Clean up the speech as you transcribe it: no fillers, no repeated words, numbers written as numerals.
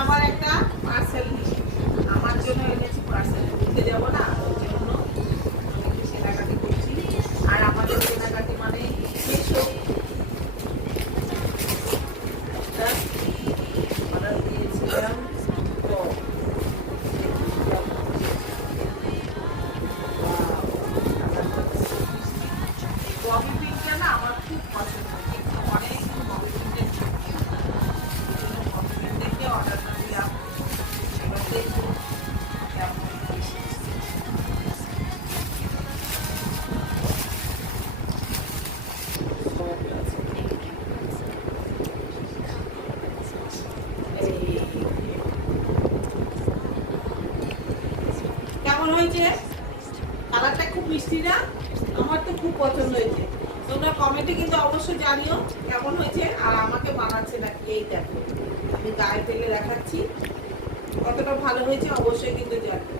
আবার একটা পার্সেল আমার জন্য এনেছি, পার্সেল ঘুরতে যাবো না, ওই জন্য একটু কেনাকাটি করছি। আর আমাদের কেনাকাটি মানে মেশো অর্ডার দিয়েছিলাম, তো ববি পিনটা না আমার খুব পছন্দ, কিন্তু অনেক ববি পিনের ছবি, ববি পিন দেখে অর্ডারটা দিলাম। এবার দেখবো কেমন। কেমন হয়েছে? কালারটা খুব মিষ্টি না? আমার তো খুব পছন্দ হয়েছে। তোমরা কমেন্টে কিন্তু অবশ্যই জানিও কেমন হয়েছে। আর আমাকে বানাচ্ছে নাকি, এই দেখো আমি গায়ে তেলে দেখাচ্ছি, কতটা ভালো হয়েছে অবশ্যই কিন্তু জানিও।